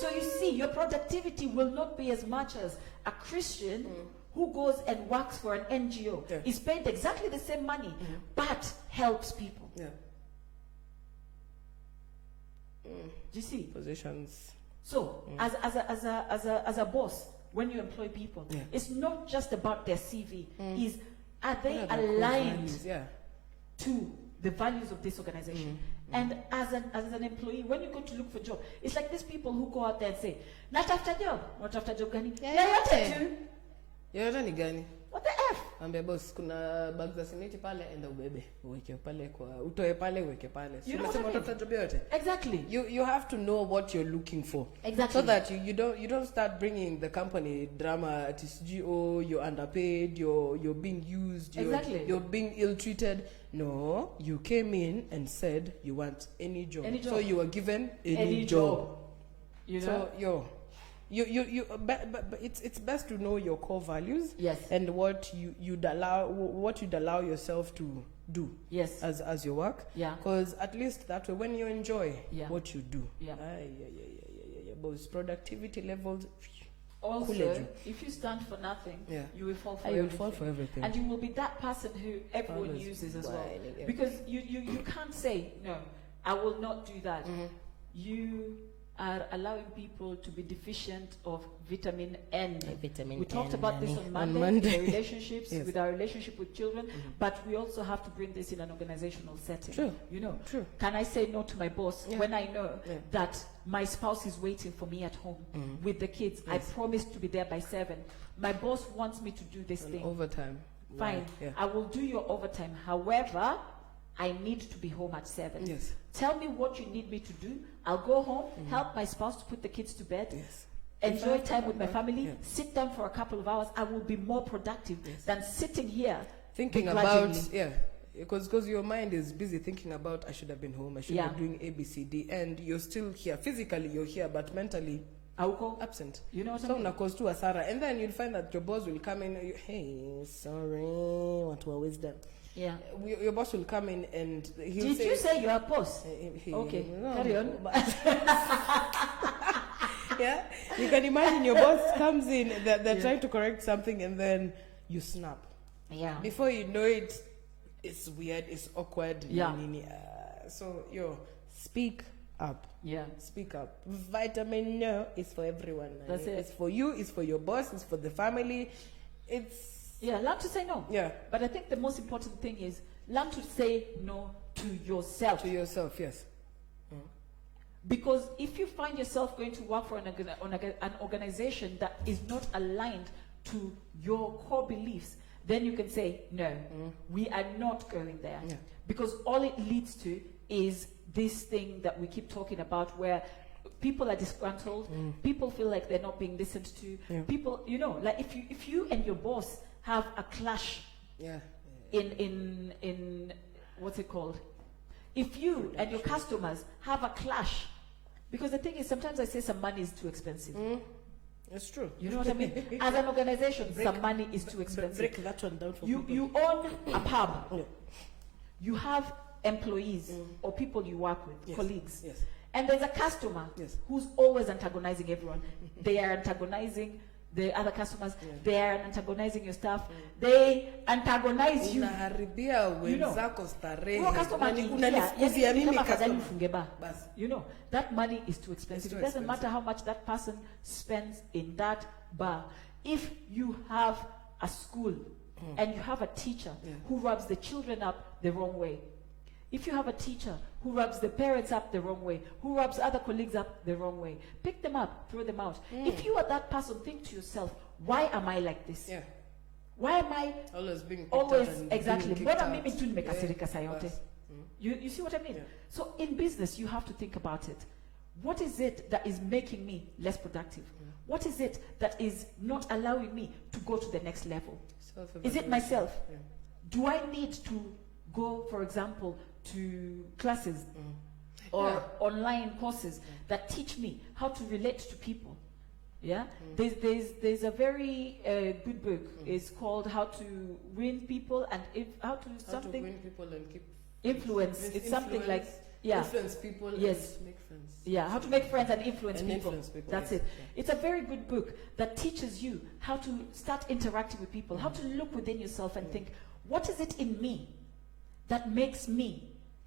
So you see, your productivity will not be as much as a Christian who goes and works for an NGO. Yeah. Is paid exactly the same money, but helps people. Yeah. Do you see? Positions. So as a boss, when you employ people, Yeah. it's not just about their CV. Is are they What are their core aligned values? Yeah. to the values of this organization? And as an employee, when you go to look for job, it's like these people who go out there and say, "Not after job, not after job gani." Yeah, Yeah, yeah. yeah, too. Yoyote ni gani? What the F? Ambia boss kuna bag za simiti pale, enda ubebe uweke pale kwa utoe pale uweke pale. You know what Unasema I mean? utafuta job yote. Exactly. You have to know what you're looking for. Exactly. So that you don't start bringing the company drama at GO, you're underpaid, you're being used, Exactly. you're being ill treated. No, you came in and said you want any job. Any job. So you were given any job. You know? So but it's best to know your core values. Yes. And what you'd allow yourself to do. Yes. As your work. Yeah. Because at least that way, when you enjoy what you do, Yeah. Both productivity levels. Also, Kuleju. if you stand for nothing, Yeah. you will fall for You everything. will fall for everything. And you will be that person who everyone Always uses as well. whining, yeah. Because you can't say, no, I will not do that. You are allowing people to be deficient of vitamin N. Vitamin we talked N, about this Nanny. on Monday, Monday. with the relationships, Yes. with our relationship with children, but we also have to bring this in an organizational setting. True. You know, True. can I say no to my boss Yeah. when I know Yeah. that my spouse is waiting for me at home with the kids? I promised to be there by 7. My boss wants me to do this And thing. overtime. Fine, Yeah. I will do your overtime. However, I need to be home at 7. Yes. Tell me what you need me to do. I'll go home, help my spouse to put the kids to bed, Yes. enjoy If I- time with my family, Yeah. sit down for a couple of hours. I will be more productive than sitting here Thinking begrudgingly. about because your mind is busy thinking about I should have been home, I should Yeah. be doing ABCD, and you're still here physically, you're here, but mentally Auko, absent. you know what I So mean? una cause to asara, and then you'll find that your boss will come in. Hey, sorry, what were wisdom? Yeah. Your boss will come in and he'll Did say, you say you're a boss? Hey, Okay, no, carry on. Yeah, you can imagine your boss comes in, they're trying to correct something, and then you snap. Yeah. Before you know it, it's weird, it's awkward. Yeah. So speak up. Yeah. Speak up. Vitamin no is for everyone. That's it. It's for you, it's for your boss, it's for the family. Yeah, learn to say no. Yeah. But I think the most important thing is learn to say no to yourself. To yourself, yes. Because if you find yourself going to work for an organization that is not aligned to your core beliefs, then you can say, no, we are not going there. Yeah. Because all it leads to is this thing that we keep talking about where people are disgruntled, people feel like they're not being listened to, people, you know, like if you and your boss have a clash in what's it called? If you and your customers have a clash, because the thing is, sometimes I say some money is too expensive. It's true. You know what I mean? As an organization, some money is too expensive. Break that one down for You people. you own a pub. You have employees or people you work with, colleagues. Yes. And there's a customer who's always antagonizing everyone. They are antagonizing the other customers. They are antagonizing your staff. They antagonize you. Unaharibia wenzako starehe. Huyo customer Yaani akiingia, unanifukuzia yani mimi kama afadhali customer. ufunge bar. Basi. You know, that money is too expensive. It's too It doesn't expensive. matter how much that person spends in that bar. If you have a school and you have a teacher who rubs the children up the wrong way, if you have a teacher who rubs the parents up the wrong way, who rubs other colleagues up the wrong way, pick them up, throw them out. If you are that person, think to yourself, why am I like this? Yeah. Why am I Always being kicked always out and exactly? being kicked Mbona out. mimi tu nimekasirika saa Bas. yote? You see what I mean? Yeah. So in business, you have to think about it. What is it that is making me less productive? What is it that is not allowing me to go to the next level? Is it myself? Yeah. Do I need to go, for example, to classes or online courses that teach me how to relate to people? Yeah, there's a very good book. It's called How to Win People and how to something to win people and keep influence. It's something like influence people and make friends. Yeah, how to make friends and influence And people. influence people, That's yes. it. Yeah. It's a very good book that teaches you how to start interacting with people, how to look within yourself and think, what is it in me that makes me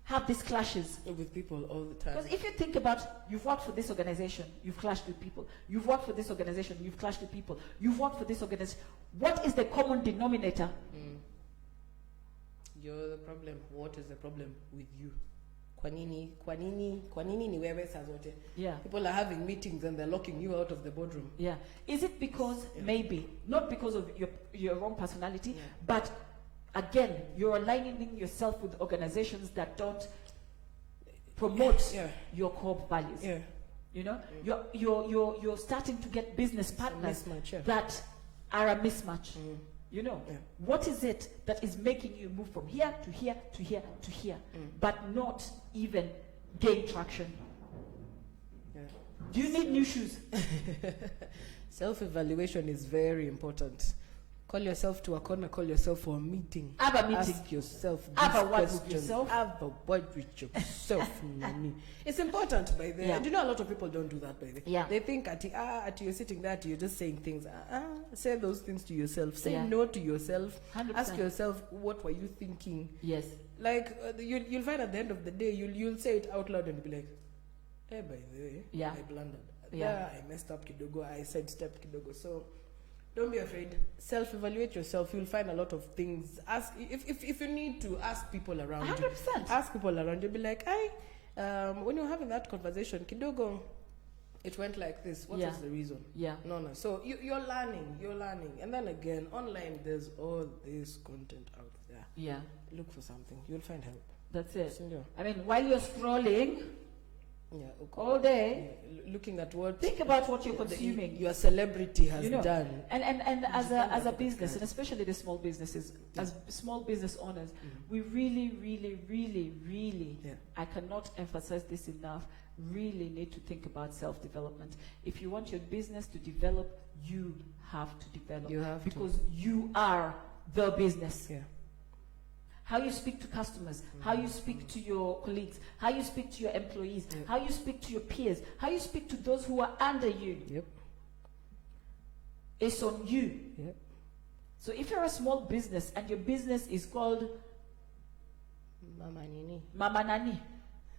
have these clashes. With people all the time. Because if you think about, you've worked for this organization, you've clashed with people. You've worked for this organization, you've clashed with people. You've worked for this organization. What is the common denominator? You're the problem. What is the problem with you? Kwanini ni wewe saa zote. Yeah. People are having meetings and they're locking you out of the boardroom. Yeah. Is it because, maybe, not because of your wrong personality, but again, you're aligning yourself with organizations that don't promote your core values. Yeah. You know, you're starting to get business partners Mismatch, that are a mismatch. You know, what is it that is making you move from here to here to here to here, but not even gain traction? Yeah. Do you need new shoes? Self-evaluation is very important. Call yourself to a corner, call yourself for a meeting. Have a meeting. Ask yourself Have a these word with questions. yourself. Have a word with yourself, Nani. It's important, by the way. Yeah. Do you know a lot of people don't do that, by the way? Yeah. They think at you're sitting there, you're just saying things. Say those things to yourself. Say Yeah. no to yourself. 100%. Ask yourself, what were you thinking? Yes. Like, you'll find at the end of the day, you'll say it out loud and be like, hey, by the way, Yeah. I blundered. Yeah. There, I messed up kidogo, I sidestepped kidogo. So, don't be afraid. Self-evaluate yourself. You'll find a lot of things. Ask if you need to, ask people around 100%. you. Ask people around you. Be like, when you're having that conversation, kidogo, it went like this. What was the reason? Yeah. No. So you're learning. And then again, online, there's all this content out there. Yeah. Look for something. You'll find help. That's it. Yeah. I mean, while you're scrolling Okay. all day, Looking at what think about what you're consuming. your celebrity has done. And as a business, and especially the small businesses, as small business owners, we really, I cannot emphasize this enough, really need to think about self-development. If you want your business to develop, you have to develop. You have to. Because you are the business. Yeah. How you speak to customers, how you speak to your colleagues, how you speak to your employees, how you speak to your peers, how you speak to those who are under you. Yep. It's on you. Yep. So if you're a small business and your business is called Mama Nani,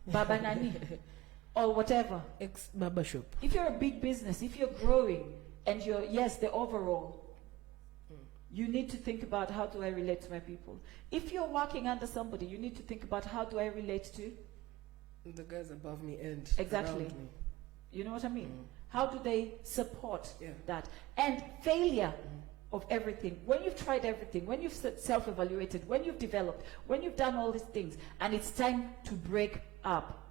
Baba Nani, or whatever. Ex-barber shop. If you're a big business, if you're growing and you're, the overall, you need to think about, how do I relate to my people? If you're working under somebody, you need to think about, how do I relate to the guys above me and exactly around me. You know what I mean? How do they support that? And failure of everything. When you've tried everything, when you've self-evaluated, when you've developed, when you've done all these things, and it's time to break up,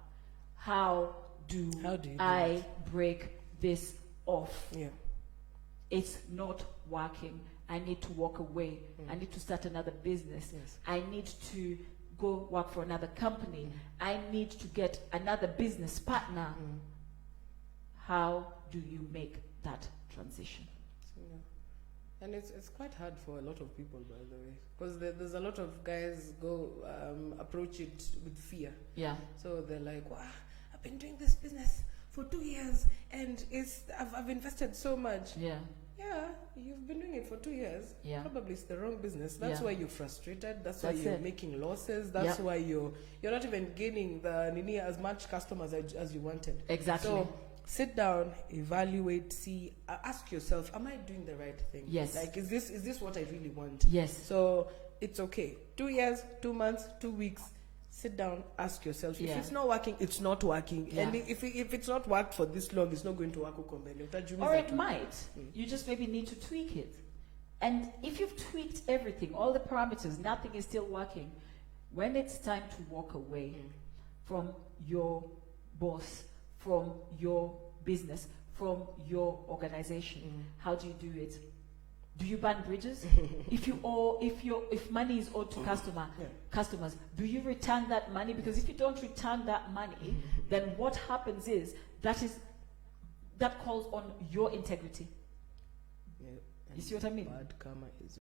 how do I break this off? Yeah. It's not working. I need to walk away. I need to start another business. Yes. I need to go work for another company. I need to get another business partner. How do you make that transition? And it's quite hard for a lot of people, by the way, because there's a lot of guys approach it with fear. Yeah. So they're like, wow, I've been doing this business for 2 years and I've invested so much. Yeah. Yeah, you've been doing it for 2 years. Yeah. Probably it's the wrong business. That's why you're frustrated. That's why That's you're it. making losses. That's why you're not even gaining as much customers as you wanted. Exactly. So sit down, evaluate, see, ask yourself, am I doing the right thing? Yes. Like, is this what I really want? Yes. So it's okay. 2 years, 2 months, 2 weeks. Sit down, ask yourself. If it's not working, it's not working. Yeah. And if it's not worked for this long, it's not going to work. Or it might. You just maybe need to tweak it. And if you've tweaked everything, all the parameters, nothing is still working, when it's time to walk away from your boss, from your business, from your organization, how do you do it? Do you burn bridges? If money is owed to customers, do you return that money? Because if you don't return that money, then what happens is that calls on your integrity. Yeah. You see what I mean? Bad karma is